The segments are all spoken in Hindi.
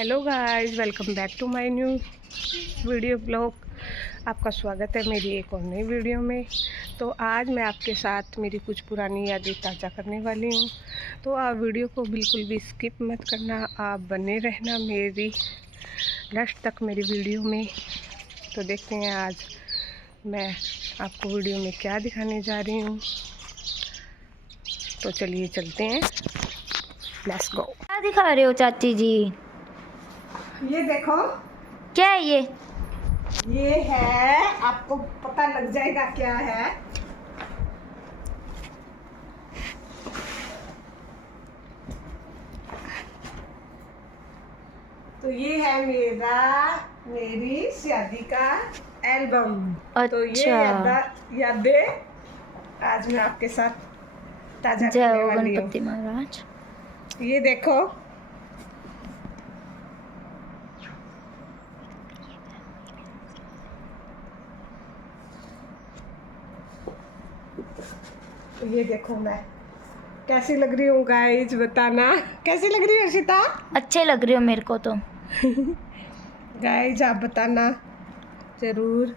Hello guys, welcome back to my new video blog. आपका स्वागत है मेरी एक और नई वीडियो में। तो आज मैं आपके साथ मेरी कुछ पुरानी यादें ताज़ा करने वाली हूँ। तो आप वीडियो को बिल्कुल भी स्किप मत करना, आप बने रहना मेरी लास्ट तक मेरी वीडियो में। तो देखते हैं आज मैं आपको वीडियो में क्या दिखाने जा रही हूँ। तो चलिए चलते हैं, लेट्स गो। क्या दिखा रहे हो चाची जी? ये देखो, क्या है ये है, आपको पता लग जाएगा क्या है। तो ये है मेरी शादी का एल्बम। तो ये यादें आज मैं आपके साथ ताजा जय करने हो वाली हूँ। गणपति महाराज। ये देखो, ये देखो मैं कैसी लग रही हूँ गाइज, बताना कैसी लग रही है हर्षिता? अच्छे लग रहे हो मेरे को तो। गाइज आप बताना जरूर।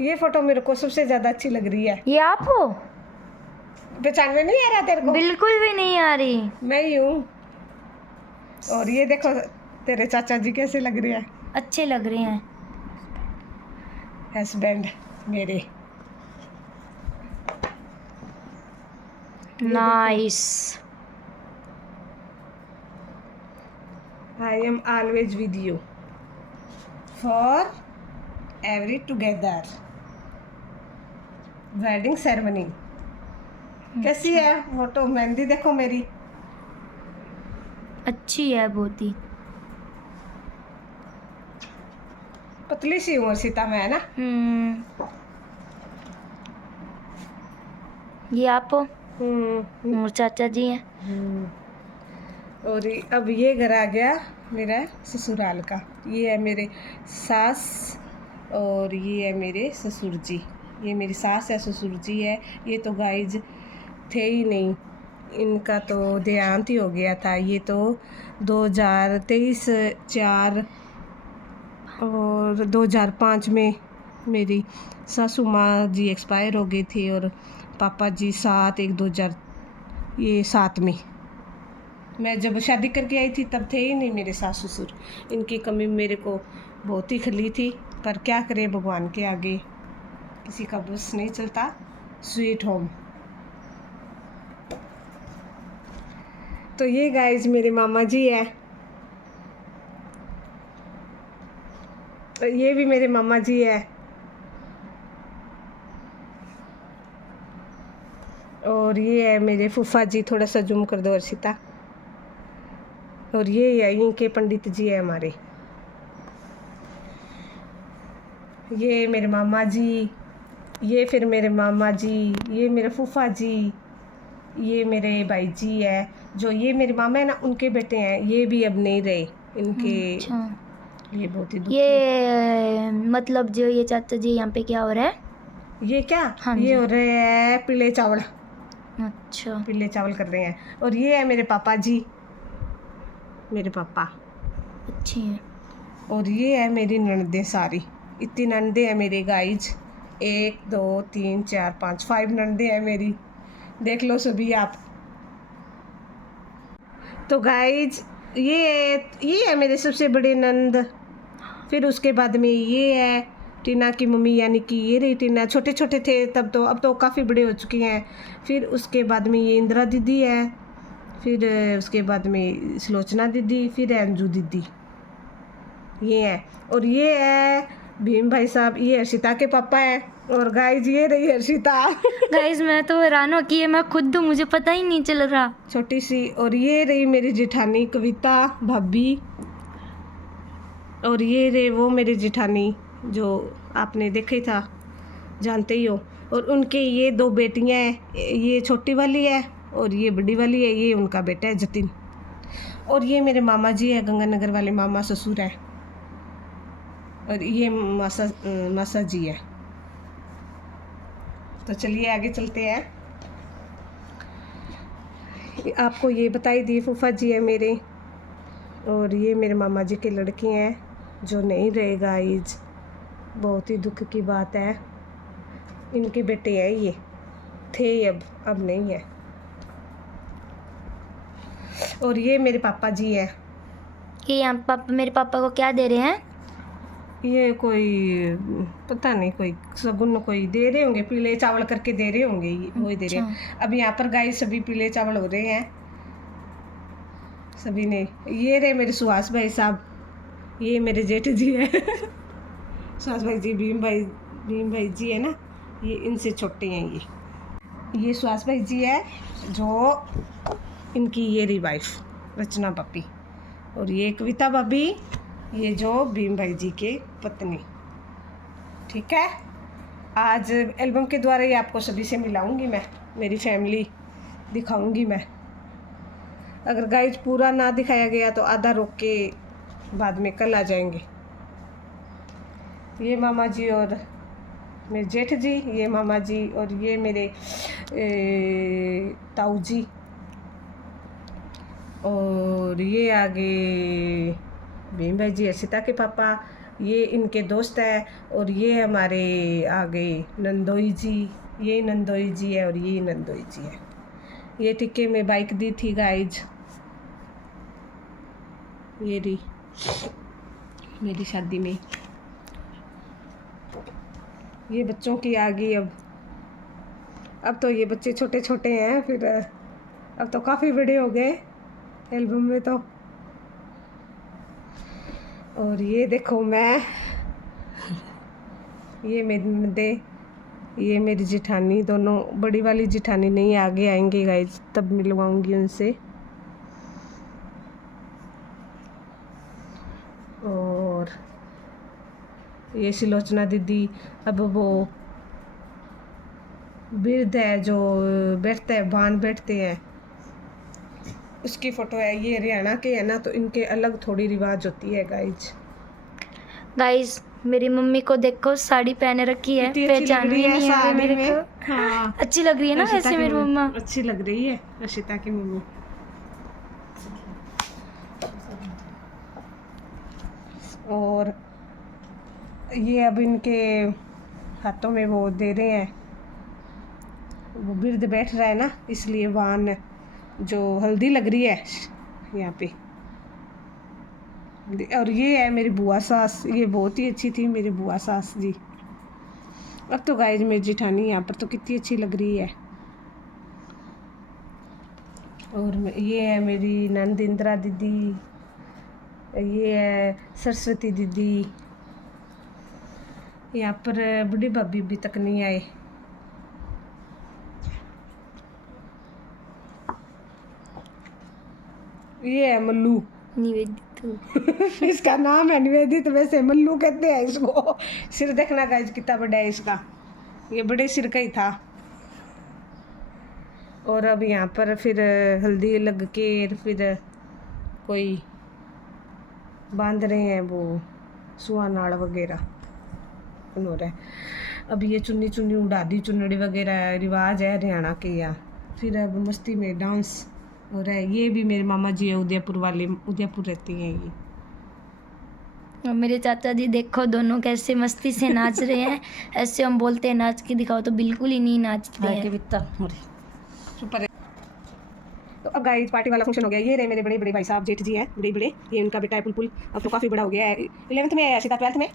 ये फोटो मेरे को सबसे ज्यादा अच्छी लग रही है। ये आप हो? पहचान में नहीं आ रहा तेरे को? बिल्कुल भी नहीं आ रही। मैं ही हूँ। और ये देखो तेरे चाचा जी कैसे लग रहे हैं। अच्छे लग रहे हैं। हस्बैंड मेरे। Nice. I am always with you for every together. Wedding ceremony. कैसी है फोटो? मेहंदी देखो मेरी, अच्छी है बहुत ही। पतली सी हूँ सीता मैं, है ना? ये आप हो? और चाचा जी हैं। और अब ये घर आ गया मेरा ससुराल का। ये है मेरे सास और ये है मेरे ससुर जी। ये मेरी सास है, ससुर जी है। ये तो गाइज थे ही नहीं, इनका तो देहांत ही हो गया था। ये तो 2023 4 और 2005 में मेरी सासू माँ जी एक्सपायर हो गई थी और पापा जी 7 में। मैं जब शादी करके आई थी तब थे ही नहीं मेरे सास ससुर। इनकी कमी मेरे को बहुत ही खली थी, पर क्या करें, भगवान के आगे किसी का बस नहीं चलता। Sweet home. तो ये गाइस मेरे मामा जी है, ये भी मेरे मामा जी है। और ये है मेरे फूफा जी, थोड़ा सा जूम कर दो अर्शिता। और ये यहीं के पंडित जी है हमारे। ये मेरे मामा जी, ये फिर मेरे मामा जी, ये मेरे फूफा जी, ये मेरे भाई जी है। जो ये मेरे मामा है ना, उनके बेटे हैं, ये भी अब नहीं रहे। इनके ये बहुत ही दुखी। ये मतलब जो ये चाचा जी यहाँ पे क्या हो रहा है? ये क्या? हाँ ये जी। हो रहे हैं पीले चावल। अच्छा। पीले चावल कर रहे हैं। और ये है मेरे पापा जी, मेरे पापा। अच्छी है। और ये है मेरी ननदें सारी। इतनी ननदें हैं मेरे गाइज, 1 2 3 4 5 5 ननदें हैं मेरी। देख लो सभी आप। तो गाइज ये है मेरे सबसे बड़े नंद। फिर उसके बाद में ये है टीना की मम्मी, यानी कि ये रही टीना। छोटे छोटे थे तब तो, अब तो काफ़ी बड़े हो चुके हैं। फिर उसके बाद में ये इंदिरा दीदी है। फिर उसके बाद में सुलोचना दीदी, फिर अंजू दीदी, ये है। और ये है भीम भाई साहब, ये हर्षिता के पापा है। और गाइज ये रही हर्षिता। गाइस मैं तो हैरान हो कि ये मैं खुद हूँ, मुझे पता ही नहीं चल रहा। छोटी सी। और ये रही मेरी जेठानी कविता भाभी। और ये रहे वो मेरी जेठानी जो आपने देखा ही था, जानते ही हो। और उनके ये 2 बेटियां हैं, ये छोटी वाली है और ये बड़ी वाली है। ये उनका बेटा है जतिन। और ये मेरे मामा जी है, गंगानगर वाले मामा ससुर है। और ये मासा जी है। तो चलिए आगे चलते हैं। आपको ये बताई दी फूफा जी है मेरे, और ये मेरे मामा जी के लड़के हैं जो नहीं रहे गाइज। बहुत ही दुख की बात है, इनके बेटे हैं ये, थे अब नहीं है। और ये मेरे पापा जी हैं। कि यहाँ पापा मेरे पापा को क्या दे रहे हैं? ये कोई पता नहीं, कोई सगुन कोई दे रहे होंगे, पीले चावल करके दे रहे होंगे, ये वही दे रहे हैं। अब यहाँ पर गाइस सभी पीले चावल हो रहे हैं सभी ने। ये रहे मेरे सुहास भाई साहब, ये मेरे जेठ जी है सुहास भाई जी, भीम भाई जी है ना, ये इनसे छोटे हैं। ये सुहास भाई जी है जो इनकी ये रही वाइफ रचना पप्पी, और ये कविता भाभी, ये जो भीम भाई जी के पत्नी। ठीक है, आज एल्बम के द्वारा ही आपको सभी से मिलाऊंगी मैं, मेरी फैमिली दिखाऊंगी मैं। अगर गाइज पूरा ना दिखाया गया तो आधा रोक के बाद में कल आ जाएंगे। ये मामा जी और मेरे जेठ जी, ये मामा जी, और ये मेरे ताऊ जी, और ये आगे भीम भाई जी अर्षिता के पापा, ये इनके दोस्त है, और ये हमारे आगे नंदोई जी, ये नंदोई जी है और ये नंदोई जी है। ये टिक्के में बाइक दी थी गाइज, ये रही मेरी शादी में। ये बच्चों की आ गई अब तो ये बच्चे छोटे छोटे हैं, फिर अब तो काफ़ी बड़े हो गए एल्बम में तो। और ये देखो मैं, ये ये मेरी जिठानी, दोनों बड़ी वाली जिठानी नहीं आगे आएंगे गाइज, तब मिलवाऊंगी उनसे। और ये सिलोचना दीदी, अब वो वृद्ध है जो बैठते हैं, बान बैठते हैं, उसकी फ़ोटो है। ये हरियाणा के है ना, तो इनके अलग थोड़ी रिवाज होती है गाइस मेरी मम्मी को देखो, साड़ी पहने रखी है, पहचान भी नहीं है मेरे को। हाँ, अच्छी लग रही है ना ऐसे मेरी मम्मा? अच्छी लग रही है अर्षिता की मम्मी। और ये अब इनके हाथों में वो दे रहे हैं, वो बिरद बैठ रहा है ना, इसलिए वान जो हल्दी लग रही है यहाँ पे। और ये है मेरी बुआ सास, ये बहुत ही अच्छी थी मेरी बुआ सास जी। अब तो गाइस मेरी जिठानी यहाँ पर तो कितनी अच्छी लग रही है। और ये है मेरी नंद इंदिरा दीदी, ये है सरस्वती दीदी। यहाँ पर बूढ़ी भाभी भी तक नहीं आए। ये है मल्लू निवेदित इसका नाम है निवेदित, वैसे मल्लू कहते हैं इसको। सिर देखना गाइस कितना बड़ा है इसका, ये बड़े सिर का ही था। और अब यहाँ पर फिर हल्दी लग के फिर कोई बांध रहे हैं वो सुहानाड़ वगैरह उन्होंने। अब ये चुन्नी चुन्नी उड़ा दी, चुन्नड़ी वगैरह रिवाज है हरियाणा के यहाँ। फिर अब मस्ती में डांस हो रहा है। ये भी मेरे मामा जी है उदयपुर वाले, उदयपुर रहती हैं ये। और मेरे चाचा जी देखो, दोनों कैसे मस्ती से नाच रहे हैं। ऐसे हम बोलते हैं नाच के दिखाओ, तो बिल्कुल ही नहीं नाचते हैं। सुपर। तो अब गाइस पार्टी वाला फंक्शन हो गया। ये रहे मेरे बड़े बड़े भाई साहब, जेठ जी हैं बड़े बड़े, ये उनका बेटा है पुलपुल, अब तो काफ़ी बड़ा हो गया है। 11th में है अर्षिता, 12th में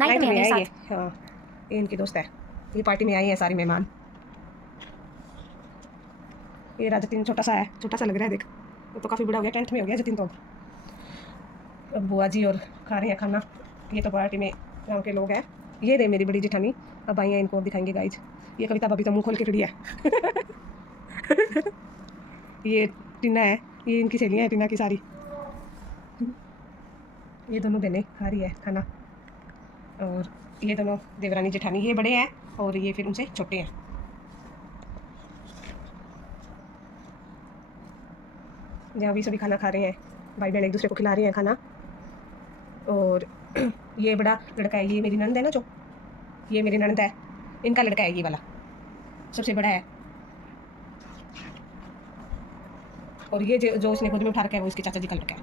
9th में है ये। हाँ, ये इनके दोस्त है। ये पार्टी में आई हैं सारी मेहमान। ये रहा जतिन, छोटा सा है, छोटा सा लग रहा है देख, वो तो काफ़ी बड़ा हो गया, 10th में हो गया जतिन तो। अब बुआ जी और खा रहे हैं खाना। ये तो पार्टी में गाँव के लोग हैं। ये रहे मेरी बड़ी जेठानी, अब आई हैं, इनको दिखाएंगे गाइज। ये कविता भाभी तो मुँह खोल के खड़ी है ये टीना है, ये इनकी सहेलियाँ हैं टीना की सारी। ये दोनों बहनें खा रही है खाना, और ये दोनों देवरानी जेठानी, ये बड़े हैं और ये फिर उनसे छोटे हैं। जहाँ भी सभी खाना खा रहे हैं, भाई बहन एक दूसरे को खिला रहे हैं खाना। और ये बड़ा लड़का है, ये मेरी ननद है ना, जो ये मेरी ननद है, इनका लड़का है ये वाला, सबसे बड़ा है। और ये जो उसने गोद में उठा रखा है वो इसके चाचा जी का लड़का है।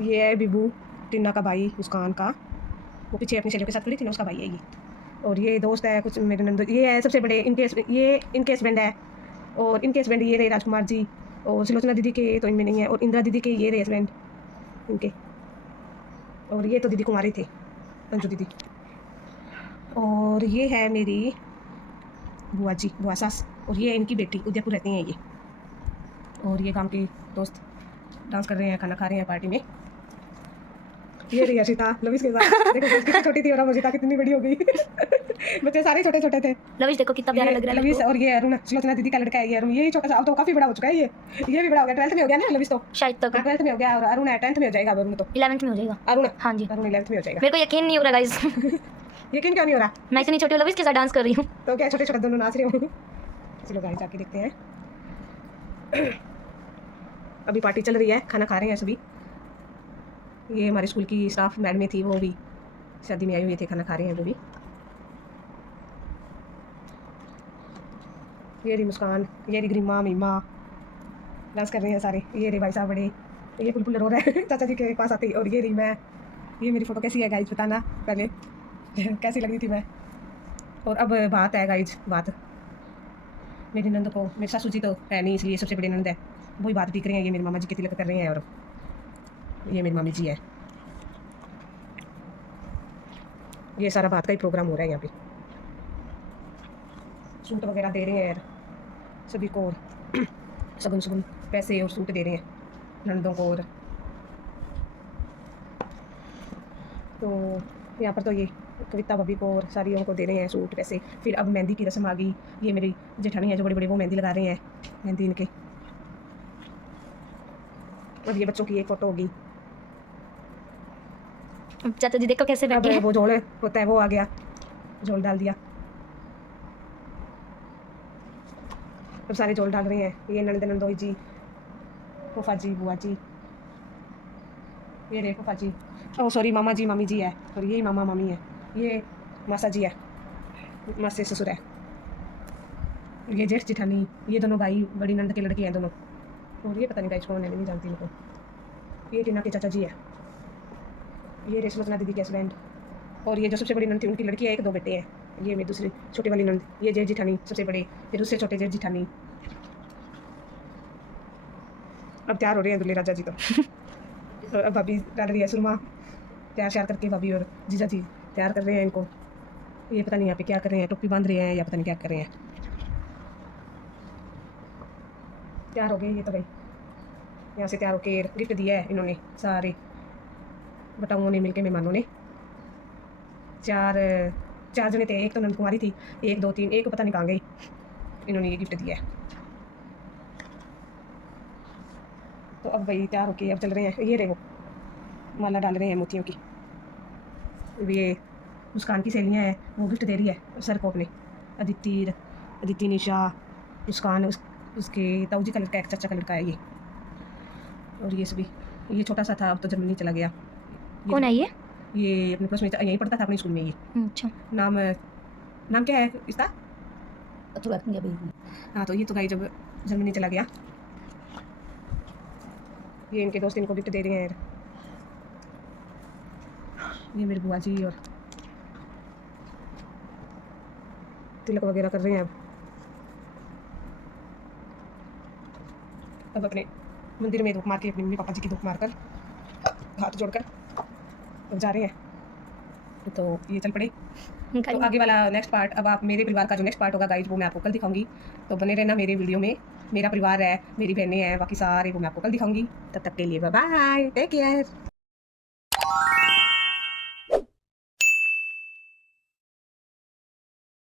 ये है बिबू टीना का भाई मुस्कान का, वो पीछे अपनी सहेलियों के साथ खड़ी थी ना, उसका भाई है ये। और ये दोस्त है कुछ मेरे नंदो, ये है सबसे बड़े ये इनके हस्बैंड है। और इनके हस्बैंड ये रहे राजकुमार जी, और सुलोचना दीदी के तो इनमें नहीं है, और इंदिरा दीदी के ये रहे हस्बैंड इनके। और ये तो दीदी कुमारी थे, अंजू दीदी। और ये है मेरी बुआ जी, बुआ सास, और ये है इनकी बेटी, उदयपुर रहती हैं ये। और ये गांव के दोस्त डांस कर रहे हैं, खाना खा रहे हैं पार्टी में। ये रही अर्शिता लविश के साथ, देखो कितनी छोटी थी और अब अर्शिता कितनी बड़ी हो गई। बच्चे सारे छोटे छोटे थे। लविश देखो कितना प्यारा लग रहा है लविश, मेरे और ये अरुण सुलोचना दीदी का लड़का है ये अरुण, ये छोटा सा, अब तो काफी बड़ा हो चुका है ये भी बड़ा हो गया, 12th में हो गया ना लविश तो। को। शायद तक 12th में हो गया, और अरुण है 10th में हो जाएगा, अरुण तो 11th में हो जाएगा। अरुण हाँ जी, अरुण 11th में हो जाएगा। मेरे को यकीन नहीं हो रहा गाइस। यकीन क्यों नहीं हो रहा? मैं इतनी छोटी लविश के साथ डांस कर रही हूँ। तो क्या छोटे छोटे दोनों नाच रहे हो। चलो गाइस जाके देखते हैं। अभी पार्टी चल रही है, खाना खा रहे हैं सभी। ये हमारे स्कूल की स्टाफ मैडमें थी, वो भी शादी में आई हुई थे, खाना खा रहे हैं वो भी। ये रही मुस्कान, ये रही ग्रीमा मीमा, डांस कर रहे हैं सारे। ये रही भाई साहब बड़े, ये पुल रो रहे हैं चाचा जी के पास आते ही। और ये रही मैं, ये मेरी फ़ोटो कैसी है गाइज बताना पहले। कैसी लगी थी मैं। और अब बात है गाइज, बात मेरी नंद को, मेरी सासू जी तो है नहीं इसलिए सबसे बड़ी नंद है, वही बात भी कर रहे हैं। ये मेरी मामा जी के तिलक कर रहे हैं, और ये मेरी मामी जी है। ये सारा बात का ही प्रोग्राम हो रहा है यहाँ पे। सूट वगैरह दे रहे हैं सभी को, और सगुन सगुन पैसे और सूट दे रहे हैं नंदों को। और तो यहाँ पर तो ये कविता भाभी को और सारियों को दे रहे हैं सूट पैसे। फिर अब मेहंदी की रस्म आ गई। ये मेरी जेठानी है जो बड़े बड़े, वो मेहंदी लगा रहे हैं, मेहंदी इनके। और ये बच्चों की एक फ़ोटो होगी। चाचा जी देखो कैसे अब बैठे हैं। वो झोल होता है वो आ गया, झोल डाल दिया। अब सारे झोल डाल रहे हैं। ये नंद नंदोई जी, फूफा जी, बुआ जी, ये रे फूफा जी, ओ सॉरी मामा जी मामी जी है, और ये मामा मामी है, ये मासा जी है, मासे ससुर है, ये जेठ जिठानी, ये दोनों भाई बड़ी नंद के लड़के हैं दोनों। और ये पता नहीं गाइस कौन है, मैं नहीं जानती इनको। ये टीना के चाचा जी है, ये रेशमतना दीदी के हस्बैंड। और ये जो सबसे बड़ी नंद थी उनकी लड़की है, एक दो बेटे हैं। ये मेरी दूसरी छोटी वाली नंद, ये जेठ जिठानी सबसे बड़े, फिर उससे छोटे जेठ जिठानी। अब तैयार हो रहे हैं दूल्हे राजा जी तो। और अब भाभी डाल रही है सुरमा, तैयार श्यार करके भाभी और जीजा जी तैयार कर रहे हैं इनको। ये पता नहीं यहाँ पे क्या कर रहे हैं, टोपी बांध रहे हैं या पता नहीं क्या कर रहे हैं। तैयार हो गए ये तो भाई, यहाँ से तैयार होके गिफ्ट दिया है इन्होंने सारे बताऊँगों ने मिलके, मेहमानों ने। चार जने थे, एक तो नंद कुमारी थी, 1 2 3, एक पता नहीं कहाँ गई। इन्होंने ये गिफ्ट दिया है। तो अब भाई तैयार होके अब चल रहे हैं। ये रहे वो माला डाल रहे हैं मोतियों की। ये मुस्कान की सहेलियाँ हैं, वो गिफ्ट दे रही है सर को अपने। अदिति निशा मुस्कान, उसके ताऊ जी का लड़का है, चाचा का लड़का है ये। और ये सभी, ये छोटा सा था अब तो जर्मनी चला गया। कौन है ये? ये अपने प्लस में यहीं पढ़ता था अपने स्कूल में ये। अच्छा, नाम क्या है इसका? हाँ, तो ये तो गाई जब जर्मनी चला गया। ये इनके दोस्त इनको गिफ्ट दे रहे हैं। ये मेरी बुआ जी, और तिलक वगैरह कर रहे हैं। अब अपने मंदिर में धूप मार के, अपने मम्मी पापा जी की धूप मारकर हाथ जोड़कर अब जा रहे हैं। तो ये चल पड़े। तो आगे वाला नेक्स्ट पार्ट, अब आप मेरे परिवार का जो नेक्स्ट पार्ट होगा गाइज, वो मैं आपको कल दिखाऊंगी। तो बने रहना मेरे वीडियो में। मेरा परिवार है, मेरी बहनें हैं, बाकी सारे वो मैं आपको कल दिखाऊंगी। तब तक के लिए बाय बाय, टेक केयर।